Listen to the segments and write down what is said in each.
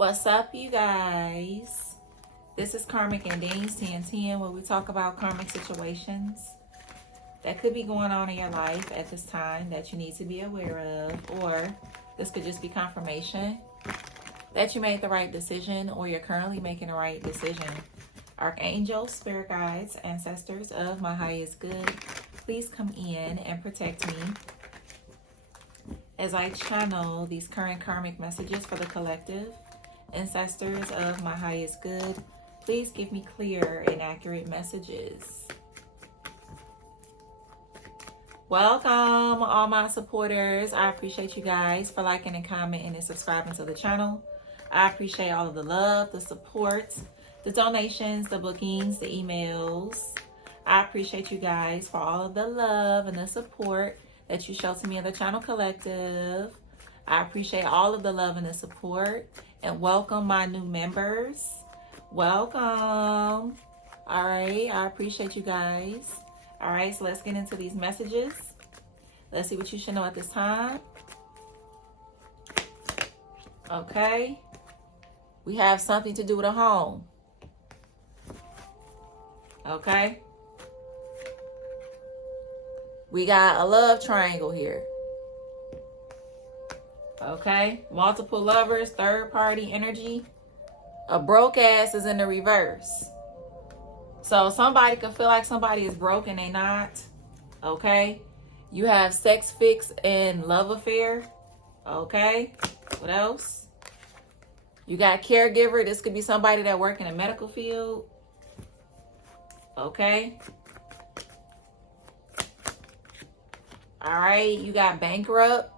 What's up, you guys? This is Karmic and Dean's 1010, where we talk about karmic situations that could be going on in your life at this time that you need to be aware of, or this could just be confirmation that you made the right decision or you're currently making the right decision. Archangels, spirit guides, ancestors of my highest good, please come in and protect me as I channel these current karmic messages for the collective. Ancestors of my highest good, please give me clear and accurate messages. Welcome, all my supporters. I appreciate you guys for liking and commenting and subscribing to the channel. I appreciate all of the love, the support, the donations, the bookings, the emails. I appreciate you guys for all of the love and the support that you show to me in the channel collective. I appreciate all of the love and the support. And welcome my new members. Welcome. All right, I appreciate you guys. All right, so let's get into these messages. Let's see what you should know at this time. Okay. We have something to do with a home. Okay. We got a love triangle here. Okay, multiple lovers, third party energy. A broke ass is in the reverse. So somebody could feel like somebody is broke and they not. Okay, you have sex fix and love affair. Okay, what else? You got caregiver. This could be somebody that work in the medical field. Okay. All right, you got bankrupt.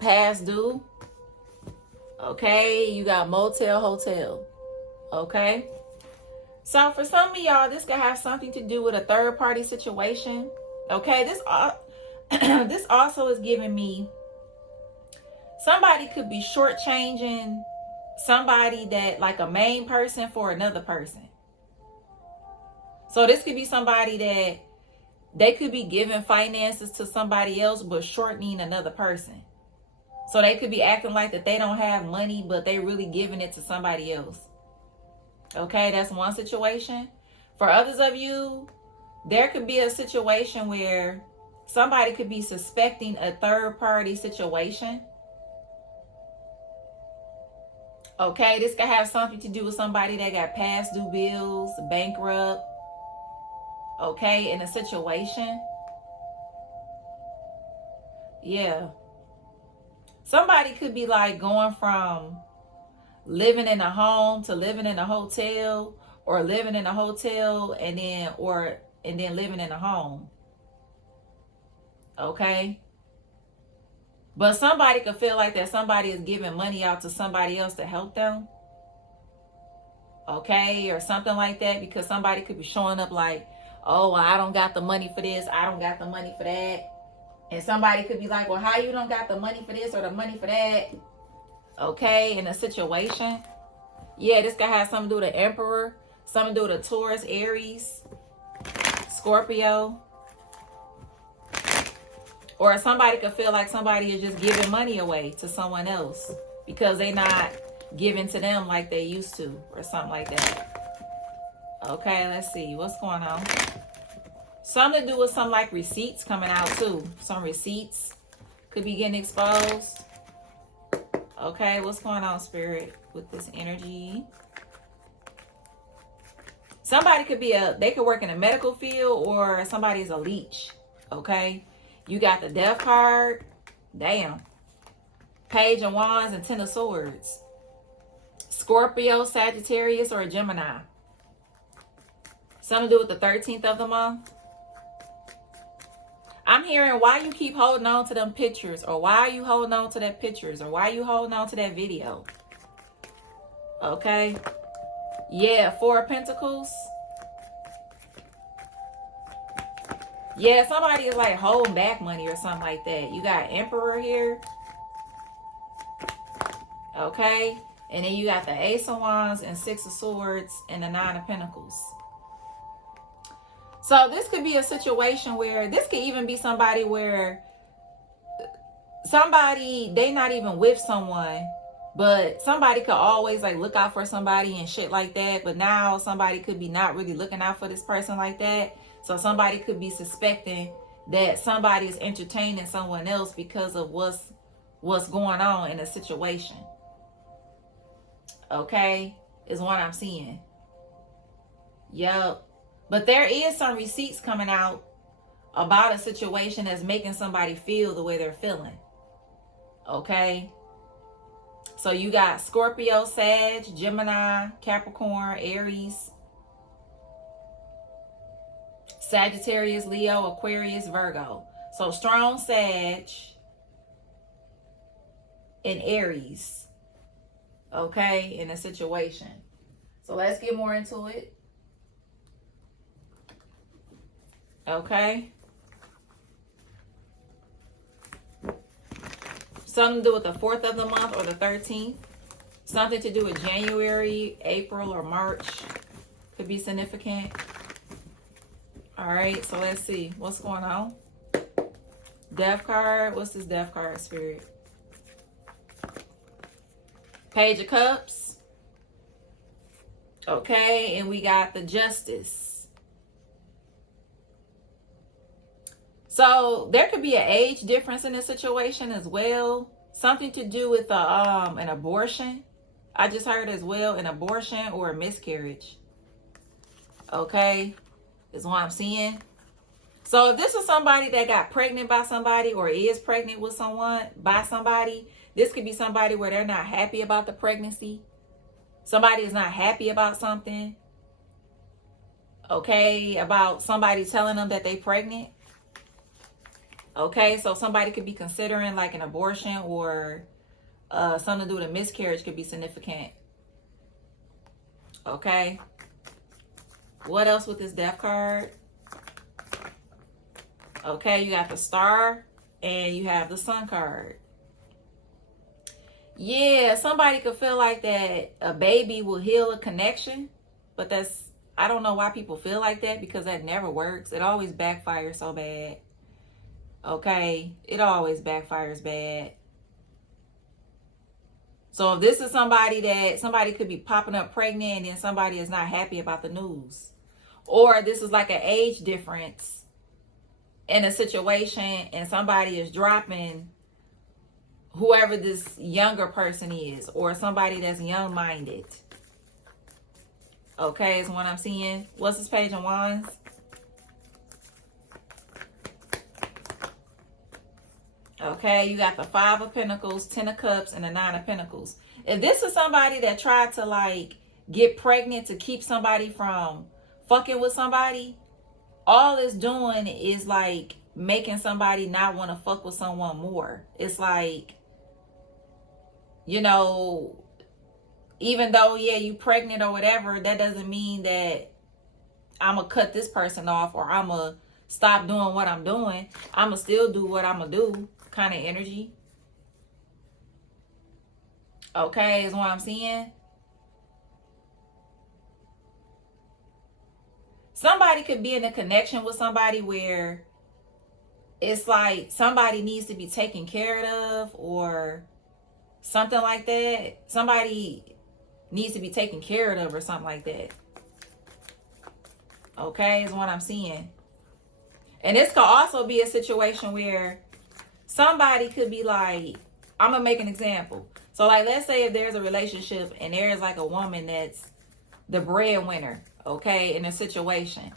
Past due. Okay, you got motel, hotel. Okay, so for some of y'all, this could have something to do with a third party situation. Okay, this also is giving me somebody could be shortchanging somebody that, like, a main person for another person. So this could be somebody that they could be giving finances to somebody else but shortening another person. So they could be acting like that they don't have money, but they really giving it to somebody else. Okay, that's one situation. For others of you, there could be a situation where somebody could be suspecting a third party situation. Okay, this could have something to do with somebody that got past due bills, bankrupt. Okay, in a situation. Yeah. Somebody could be like going from living in a home to living in a hotel, or living in a hotel and then living in a home. Okay. But somebody could feel like that somebody is giving money out to somebody else to help them. Okay, or something like that, because somebody could be showing up like, oh, well, I don't got the money for this, I don't got the money for that. And somebody could be like, well, how you don't got the money for this or the money for that? Okay, in a situation. Yeah, this guy has something to do with the Emperor, something to do with the Taurus, Aries, Scorpio. Or somebody could feel like somebody is just giving money away to someone else because they're not giving to them like they used to, or something like that. Okay, let's see. What's going on? Something to do with some like receipts coming out too. Some receipts could be getting exposed. Okay, what's going on, Spirit, with this energy? Somebody could be they could work in a medical field, or somebody's a leech. Okay, you got the Death card. Damn. Page of Wands and Ten of Swords. Scorpio, Sagittarius, or a Gemini. Something to do with the 13th of the month. I'm hearing why you keep holding on to them pictures, or why are you holding on to that pictures, or why are you holding on to that video. Okay. Yeah, Four of Pentacles. Yeah, somebody is like holding back money or something like that. You got Emperor here. Okay. And then you got the Ace of Wands and Six of Swords and the Nine of Pentacles. So this could be a situation where this could even be somebody where somebody, they not even with someone, But somebody could always like look out for somebody and shit like that. But now somebody could be not really looking out for this person like that. So somebody could be suspecting that somebody is entertaining someone else because of what's going on in a situation. Okay, is what I'm seeing. Yep. But there is some receipts coming out about a situation that's making somebody feel the way they're feeling. Okay. So you got Scorpio, Sag, Gemini, Capricorn, Aries, Sagittarius, Leo, Aquarius, Virgo. So strong Sag and Aries. Okay, in a situation. So let's get more into it. Okay. Something to do with the 4th of the month or the 13th. Something to do with January, April, or March. Could be significant. All right, so let's see. What's going on? Death card. What's this Death card, Spirit? Page of Cups. Okay, and we got the Justice. So there could be an age difference in this situation as well. Something to do with an abortion. I just heard as well, an abortion or a miscarriage. Okay, is what I'm seeing. So if this is somebody that got pregnant by somebody or is pregnant with someone by somebody, this could be somebody where they're not happy about the pregnancy. Somebody is not happy about something. Okay, about somebody telling them that they're pregnant. Okay, so somebody could be considering like an abortion or something to do with a miscarriage could be significant. Okay. What else with this Death card? Okay, you got the Star and you have the Sun card. Yeah, somebody could feel like that a baby will heal a connection, but I don't know why people feel like that, because that never works. It always backfires so bad. Okay, it always backfires bad. So if this is somebody could be popping up pregnant and then somebody is not happy about the news. Or this is like an age difference in a situation and somebody is dropping whoever this younger person is, or somebody that's young-minded. Okay, is what I'm seeing. What's this Page of Wands? Okay, you got the 5 of Pentacles, 10 of Cups, and the 9 of Pentacles. If this is somebody that tried to like get pregnant to keep somebody from fucking with somebody, all it's doing is like making somebody not want to fuck with someone more. It's like, you know, even though, yeah, you pregnant or whatever, that doesn't mean that I'm going to cut this person off or I'm going to stop doing what I'm doing. I'm going to still do what I'm going to do kind of energy. Okay, is what I'm seeing. Somebody could be in a connection with somebody where it's like somebody needs to be taken care of or something like that. Somebody needs to be taken care of or something like that. Okay, is what I'm seeing. And this could also be a situation where somebody could be like, I'm going to make an example. So like, let's say if there's a relationship and there's like a woman that's the breadwinner, okay, in a situation.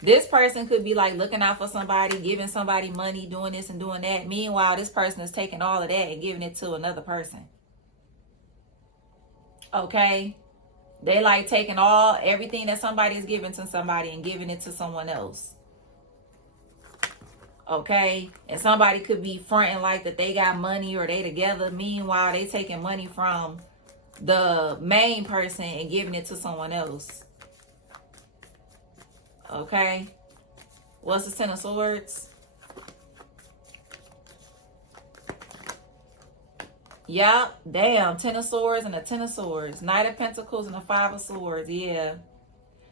This person could be like looking out for somebody, giving somebody money, doing this and doing that. Meanwhile, this person is taking all of that and giving it to another person. Okay. They like taking everything that somebody is giving to somebody and giving it to someone else. Okay. And somebody could be fronting like that they got money or they together. Meanwhile, they taking money from the main person and giving it to someone else. Okay. What's the 10 of Swords? Yep. Damn. 10 of Swords and a 10 of Swords. Knight of Pentacles and a 5 of Swords. Yeah.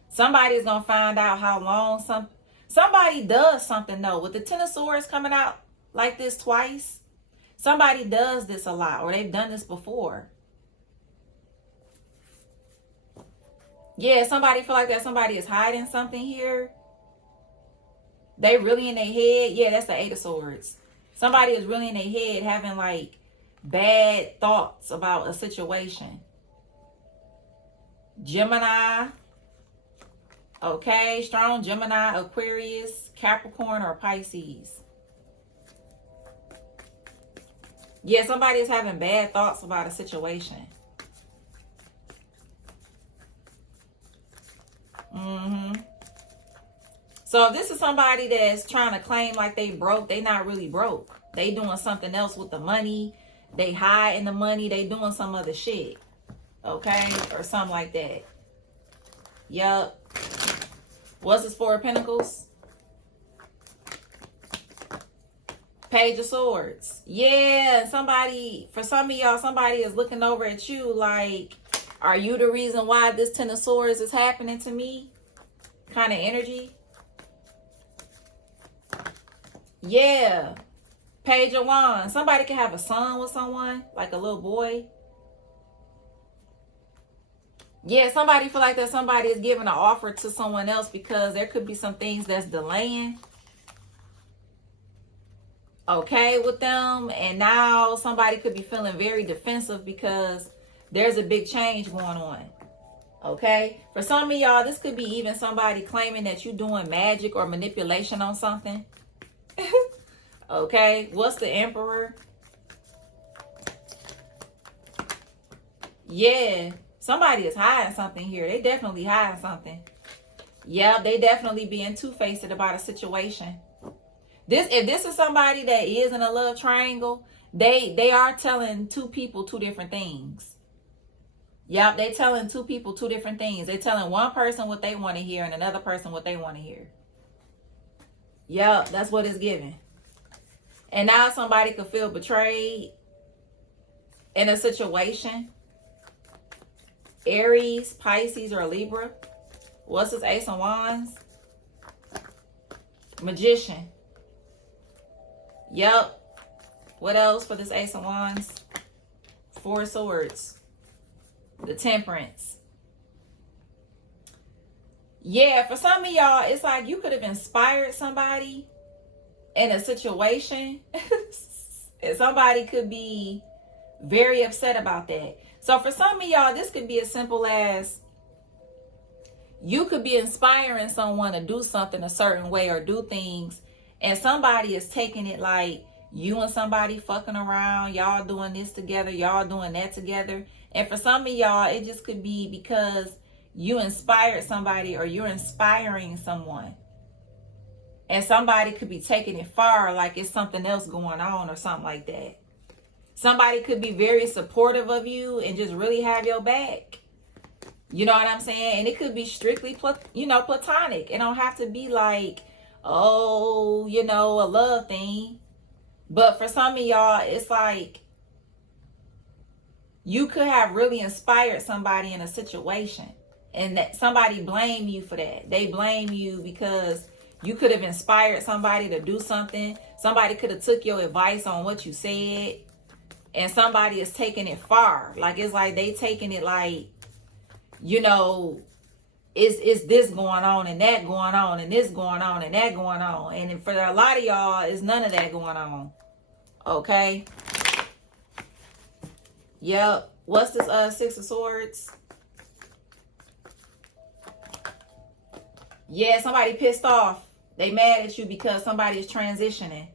Somebody's going to find out how long somebody does something though. With the 10 of Swords coming out like this twice, somebody does this a lot or they've done this before. Yeah, somebody feel like that somebody is hiding something here. They really in their head. Yeah, that's the Eight of Swords. Somebody is really in their head having like bad thoughts about a situation. Gemini. Okay, strong Gemini, Aquarius, Capricorn, or Pisces. Yeah, somebody is having bad thoughts about a situation. So if this is somebody that's trying to claim like they broke, they not really broke. They doing something else with the money. They hiding the money. They doing some other shit. Okay? Or something like that. Yup. What's this Four of Pentacles? Page of Swords. Yeah, somebody, for some of y'all, somebody is looking over at you like, are you the reason why this Ten of Swords is happening to me? Kind of energy. Yeah. Page of Wands. Somebody can have a son with someone, like a little boy. Yeah, somebody feel like that somebody is giving an offer to someone else because there could be some things that's delaying. Okay, with them. And now somebody could be feeling very defensive because there's a big change going on. Okay. For some of y'all, this could be even somebody claiming that you're doing magic or manipulation on something. Okay. What's the Emperor? Yeah. Somebody is hiding something here. They definitely hiding something. Yeah, they definitely being two-faced about a situation. If this is somebody that is in a love triangle, they are telling two people two different things. Yep, they telling two people two different things. They telling one person what they want to hear and another person what they want to hear. Yep, that's what it's giving. And now somebody could feel betrayed in a situation. Aries, Pisces, or Libra. What's this Ace of Wands? Magician. Yep. What else for this Ace of Wands? Four of Swords. The Temperance. Yeah, for some of y'all, it's like you could have inspired somebody in a situation. And somebody could be very upset about that. So for some of y'all, this could be as simple as you could be inspiring someone to do something a certain way or do things, and somebody is taking it like you and somebody fucking around, y'all doing this together, y'all doing that together. And for some of y'all, it just could be because you inspired somebody or you're inspiring someone. And somebody could be taking it far like it's something else going on or something like that. Somebody could be very supportive of you and just really have your back. You know what I'm saying? And it could be strictly, platonic. It don't have to be like, oh, a love thing. But for some of y'all, it's like you could have really inspired somebody in a situation. And that somebody blame you for that. They blame you because you could have inspired somebody to do something. Somebody could have took your advice on what you said. And somebody is taking it far. Like, it's like they taking it like, it's this going on and that going on and this going on and that going on. And for a lot of y'all, it's none of that going on. Okay? Yep. What's this Six of Swords? Yeah, somebody pissed off. They mad at you because somebody is transitioning.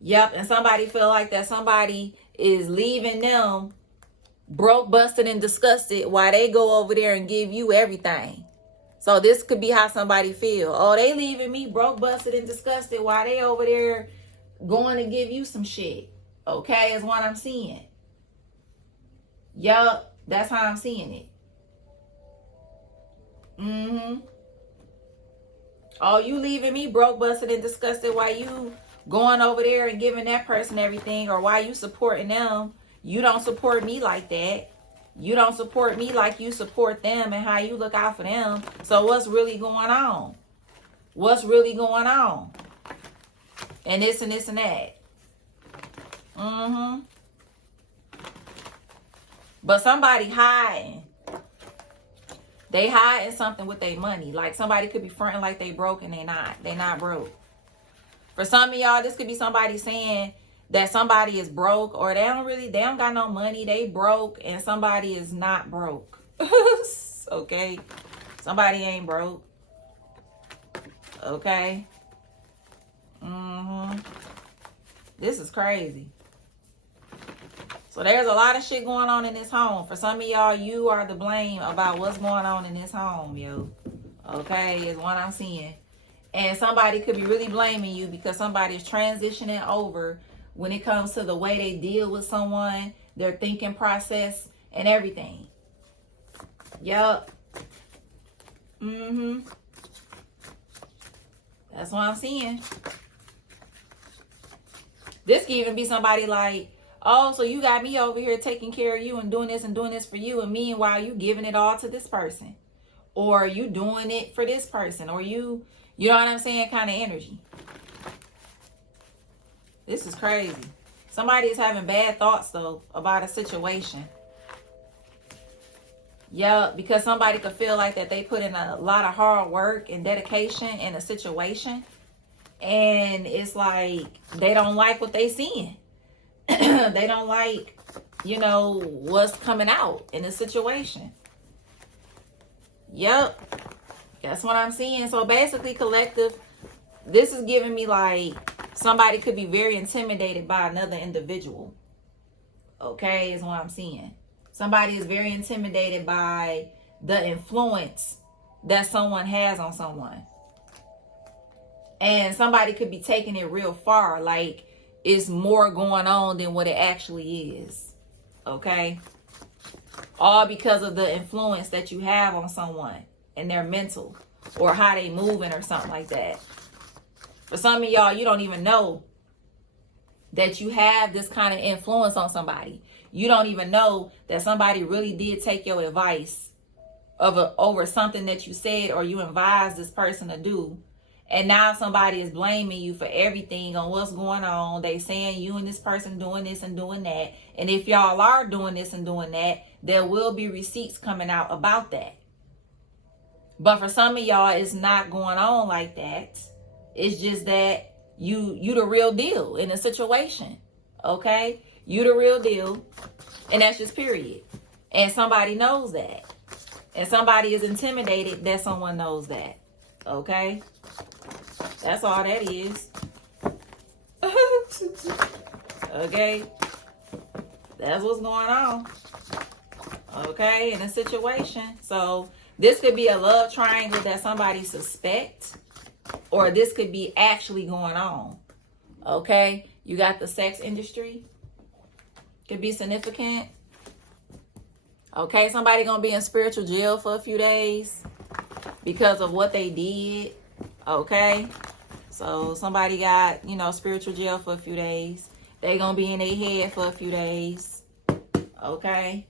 Yep, and somebody feel like that somebody is leaving them broke, busted, and disgusted while they go over there and give you everything. So this could be how somebody feel. Oh, they leaving me broke, busted, and disgusted while they over there going to give you some shit. Okay, is what I'm seeing. Yup, that's how I'm seeing it. Oh, you leaving me broke, busted, and disgusted while you going over there and giving that person everything, or why you supporting them. You don't support me like that. You don't support me like you support them and how you look out for them. So what's really going on? What's really going on? And this and this and that. But somebody hiding. They hiding something with their money. Like somebody could be fronting like they broke and they not. They not broke. For some of y'all, this could be somebody saying that somebody is broke, or they don't got no money. They broke and somebody is not broke. Okay. Somebody ain't broke. Okay. This is crazy. So there's a lot of shit going on in this home. For some of y'all, you are the blame about what's going on in this home, yo. Okay, is what I'm seeing. And somebody could be really blaming you because somebody is transitioning over when it comes to the way they deal with someone, their thinking process, and everything. Yup. That's what I'm seeing. This could even be somebody like, oh, so you got me over here taking care of you and doing this for you, and meanwhile you giving it all to this person, or you doing it for this person, or you know what I'm saying, kind of energy. This is crazy. Somebody is having bad thoughts though about a situation. Yeah, because somebody could feel like that they put in a lot of hard work and dedication in a situation, and it's like they don't like what they seeing. They don't like, you know, what's coming out in the situation. Yep. That's what I'm seeing. So basically, collective, this is giving me like somebody could be very intimidated by another individual. Okay, is what I'm seeing. Somebody is very intimidated by the influence that someone has on someone. And somebody could be taking it real far, like it's more going on than what it actually is. Okay? All because of the influence that you have on someone and their mental or how they moving or something like that. For some of y'all, you don't even know that you have this kind of influence on somebody. You don't even know that somebody really did take your advice over something that you said or you advised this person to do. And now somebody is blaming you for everything on what's going on. They saying you and this person doing this and doing that. And if y'all are doing this and doing that, there will be receipts coming out about that. But for some of y'all, it's not going on like that. It's just that you the real deal in a situation. Okay? You the real deal. And that's just period. And somebody knows that. And somebody is intimidated that someone knows that. Okay? That's all that is. Okay? That's what's going on. Okay? In a situation. So, this could be a love triangle that somebody suspects. Or this could be actually going on. Okay? You got the sex industry. Could be significant. Okay? Somebody gonna be in spiritual jail for a few days because of what they did. Okay? So somebody got, you know, spiritual jail for a few days. They gonna be in their head for a few days. Okay?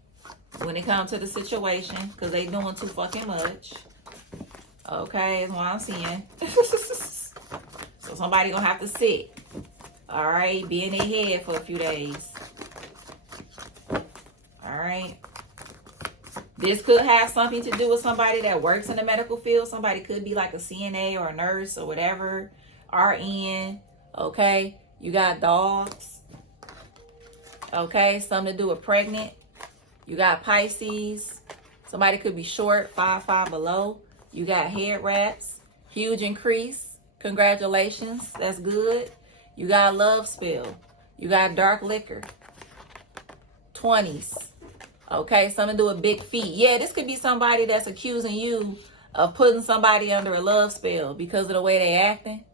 When it comes to the situation, because they doing too fucking much. Okay, is what I'm seeing. So somebody gonna have to sit. Alright, be in their head for a few days. Alright. This could have something to do with somebody that works in the medical field. Somebody could be like a CNA or a nurse or whatever. RN. Okay. You got dogs. Okay. Something to do with pregnant. You got Pisces. Somebody could be short, 5'5" below. You got head wraps. Huge increase. Congratulations. That's good. You got love spell. You got dark liquor. 20s. Okay, something to do with big feet. Yeah, this could be somebody that's accusing you of putting somebody under a love spell because of the way they acting.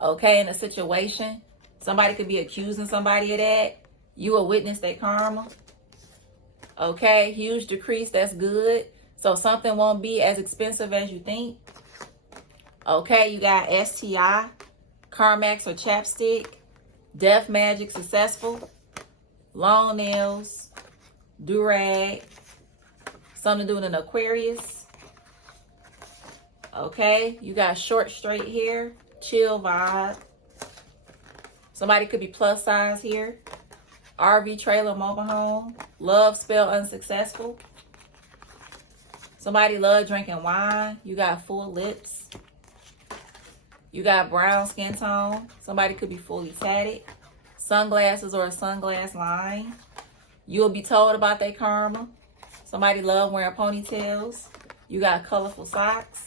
Okay, in a situation. Somebody could be accusing somebody of that. You will witness their karma. Okay, huge decrease. That's good. So something won't be as expensive as you think. Okay, you got STI, Karmic or chapstick, death magic successful, long nails, do-rag, something to do with an Aquarius. Okay, you got short straight hair, chill vibe. Somebody could be plus size here. RV trailer mobile home, love spell unsuccessful. Somebody love drinking wine. You got full lips. You got brown skin tone. Somebody could be fully tatted. Sunglasses or a sunglass line. You'll be told about their karma. Somebody love wearing ponytails. You got colorful socks.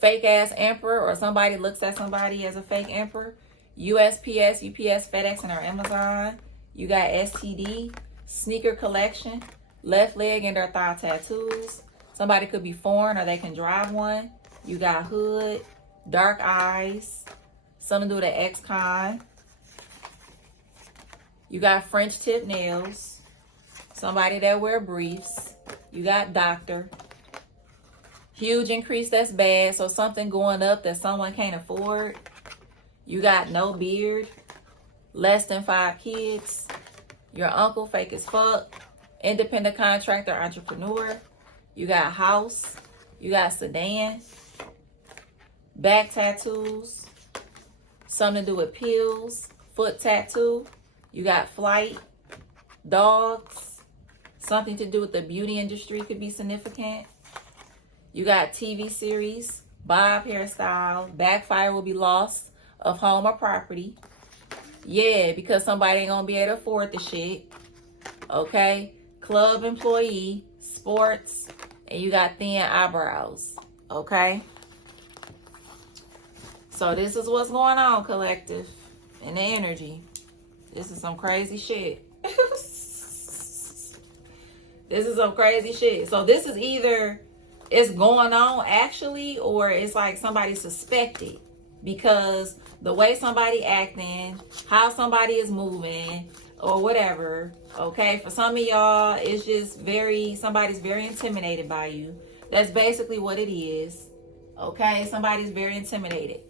Fake ass emperor, or somebody looks at somebody as a fake emperor. USPS, UPS, FedEx, and or Amazon. You got STD. Sneaker collection. Left leg and their thigh tattoos. Somebody could be foreign or they can drive one. You got hood. Dark eyes. Something to do with an ex-con. You got French tip nails. Somebody that wear briefs. You got doctor. Huge increase, that's bad. So something going up that someone can't afford. You got no beard. Less than 5 kids. Your uncle fake as fuck. Independent contractor, entrepreneur. You got house. You got sedan. Back tattoos. Something to do with pills. Foot tattoo. You got flight. Dogs. Something to do with the beauty industry could be significant. You got TV series. Bob hairstyle. Backfire will be loss of home or property. Yeah, because somebody ain't gonna be able to afford the shit. Okay. Club employee. Sports. And you got thin eyebrows. Okay. So this is what's going on, collective. In the energy. This is some crazy shit. This is some crazy shit. So this is either it's going on actually, or it's like somebody suspected, because the way somebody acting, how somebody is moving, or whatever. Okay, for some of y'all, it's just somebody's very intimidated by you. That's basically what it is. Okay, somebody's very intimidated.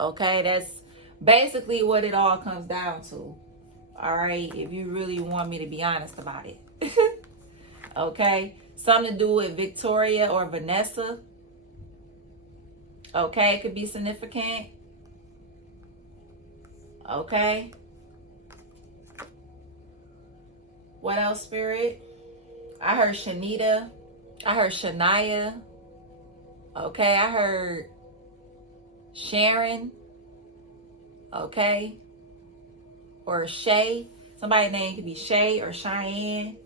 Okay, that's basically what it all comes down to. All right, if you really want me to be honest about it. Okay, something to do with Victoria or Vanessa. Okay, it could be significant. Okay. What else, Spirit? I heard Shanita. I heard Shania. Okay, I heard Sharon. Okay. Or Shay. Somebody's name could be Shay or Cheyenne.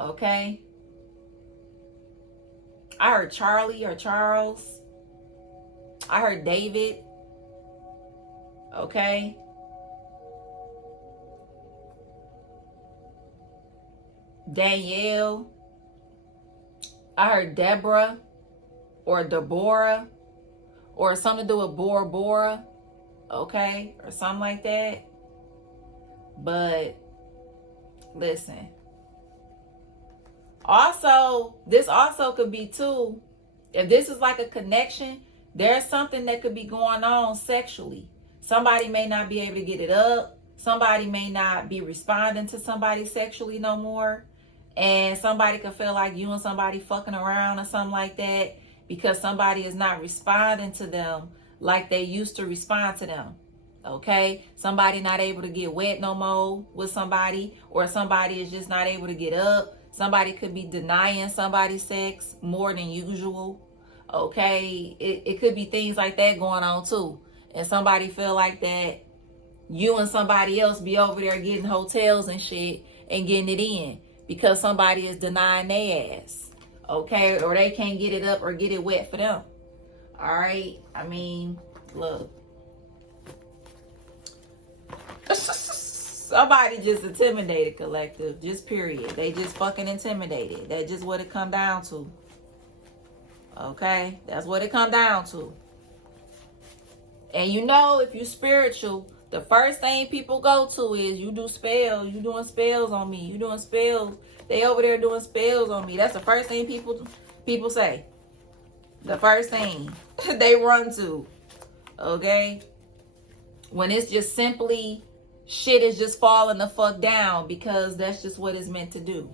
Okay. I heard Charlie or Charles. I heard David. Okay. Danielle. I heard Deborah or Deborah or something to do with Bora Bora. Okay. Or something like that. But listen. Also, this also could be too, if this is like a connection, there's something that could be going on sexually. Somebody may not be able to get it up. Somebody may not be responding to somebody sexually no more. And somebody could feel like you and somebody fucking around or something like that, because somebody is not responding to them like they used to respond to them. Okay? Somebody not able to get wet no more with somebody, or somebody is just not able to get up. Somebody could be denying somebody sex more than usual. Okay? It could be things like that going on too. And somebody feel like that you and somebody else be over there getting hotels and shit and getting it in because somebody is denying their ass. Okay? Or they can't get it up or get it wet for them. Alright? I mean, look. Somebody just intimidated, collective. Just period. They just fucking intimidated. That's just what it come down to. Okay? That's what it come down to. And you know, if you spiritual, the first thing people go to is you do spells. You doing spells on me. You doing spells. They over there doing spells on me. That's the first thing people say. The first thing they run to. Okay? When it's just simply shit is just falling the fuck down, because that's just what it's meant to do.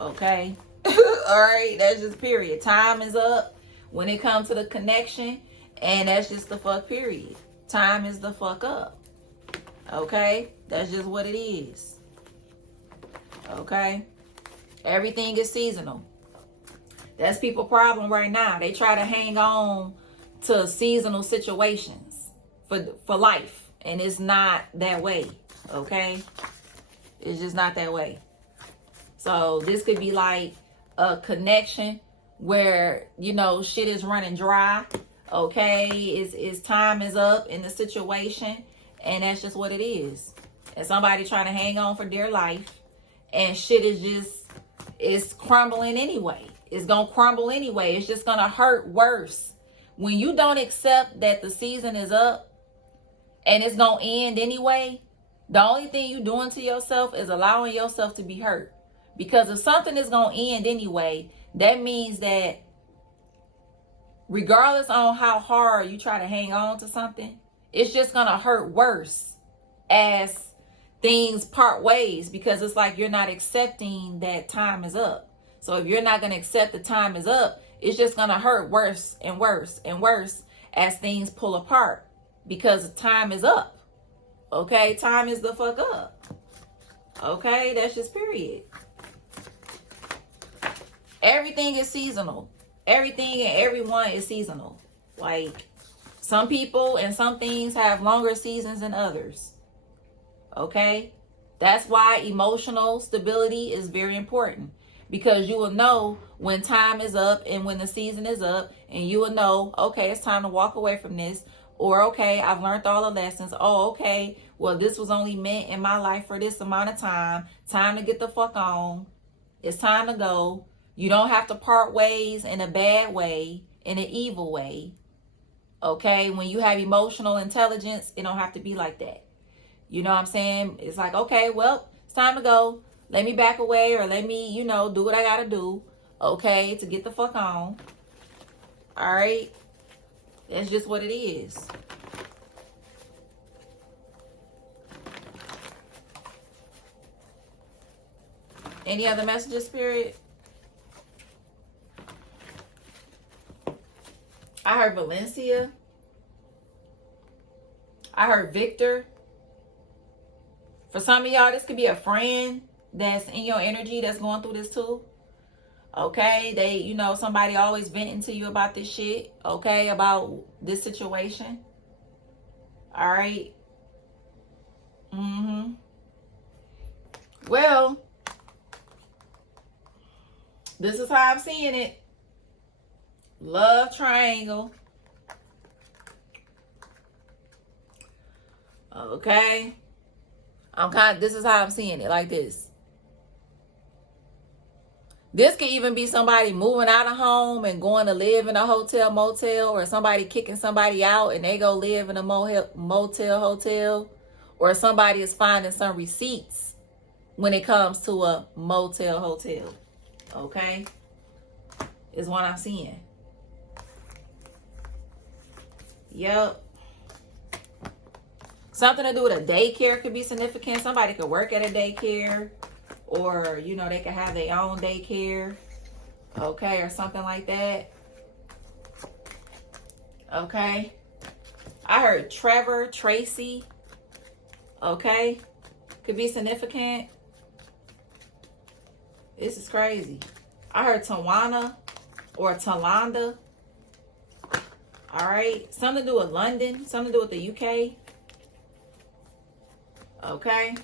Okay? Alright? That's just period. Time is up when it comes to the connection. And that's just the fuck period. Time is the fuck up. Okay? That's just what it is. Okay? Everything is seasonal. That's people's problem right now. They try to hang on to seasonal situations for life. And it's not that way. Okay? It's just not that way. So this could be like a connection where, you know, shit is running dry. Okay? It's time is up in the situation. And that's just what it is. And somebody trying to hang on for dear life. And shit is just, it's crumbling anyway. It's going to crumble anyway. It's just going to hurt worse. When you don't accept that the season is up and it's going to end anyway, the only thing you're doing to yourself is allowing yourself to be hurt. Because if something is going to end anyway, that means that regardless on how hard you try to hang on to something, it's just going to hurt worse as things part ways, because it's like you're not accepting that time is up. So if you're not going to accept the time is up, it's just going to hurt worse and worse and worse as things pull apart, because time is up. Okay? Time is the fuck up. Okay? That's just period. Everything is seasonal. Everything and everyone is seasonal. Like, some people and some things have longer seasons than others. Okay? That's why emotional stability is very important. Because you will know when time is up and when the season is up. And you will know, okay, it's time to walk away from this. Or, okay, I've learned all the lessons. Oh, okay, well, this was only meant in my life for this amount of time. Time to get the fuck on. It's time to go. You don't have to part ways in a bad way, in an evil way. Okay? When you have emotional intelligence, it don't have to be like that. You know what I'm saying? It's like, okay, well, it's time to go. Let me back away, or let me, you know, do what I gotta do. Okay? To get the fuck on. Alright? That's just what it is. Any other messages, Spirit? I heard Valencia. I heard Victor. For some of y'all, this could be a friend that's in your energy that's going through this too. Okay? They, you know, somebody always venting to you about this shit. Okay? About this situation. Alright? Well, this is how I'm seeing it. Love triangle. Okay? This is how I'm seeing it, like this. This could even be somebody moving out of home and going to live in a hotel, motel, or somebody kicking somebody out and they go live in a motel, hotel, or somebody is finding some receipts when it comes to a motel, hotel. Okay? Is what I'm seeing. Yep. Something to do with a daycare could be significant. Somebody could work at a daycare, or, you know, they could have their own daycare. Okay, or something like that. Okay. I heard Trevor, Tracy. Okay. Could be significant. This is crazy. I heard Tawana or Talanda. All right. Something to do with London. Something to do with the UK. Okay.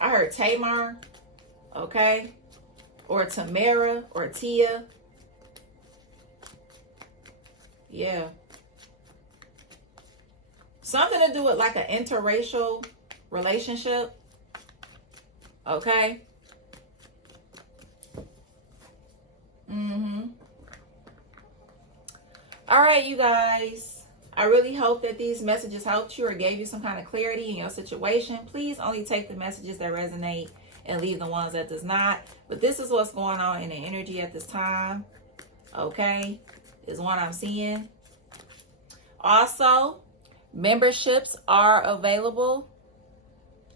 I heard Tamar. Okay. Or Tamara or Tia. Yeah. Something to do with like an interracial relationship. Okay. All right, you guys. I really hope that these messages helped you or gave you some kind of clarity in your situation. Please only take the messages that resonate and leave the ones that does not. But this is what's going on in the energy at this time. Okay. Is what I'm seeing. Also, memberships are available.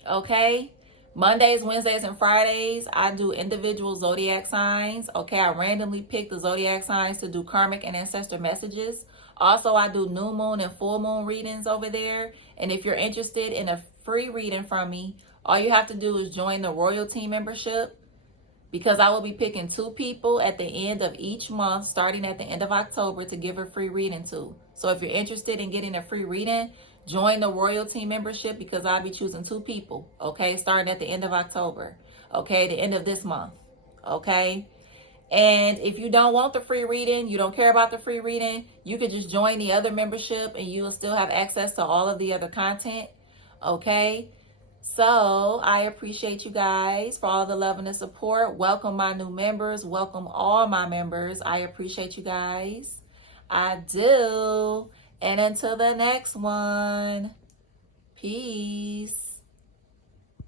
Okay. Mondays, Wednesdays, and Fridays, I do individual zodiac signs. Okay, I randomly pick the zodiac signs to do karmic and ancestor messages Also, I do new moon and full moon readings over there. And if you're interested in a free reading from me, all you have to do is join the royalty membership, because I will be picking 2 people at the end of each month, starting at the end of October, to give a free reading to. So if you're interested in getting a free reading, join the royalty membership, because I'll be choosing 2 people, okay, starting at the end of October, okay, the end of this month, okay? And if you don't want the free reading, you don't care about the free reading, you could just join the other membership and you will still have access to all of the other content, okay? So I appreciate you guys for all the love and the support. Welcome my new members. Welcome all my members. I appreciate you guys. I do. And until the next one, peace.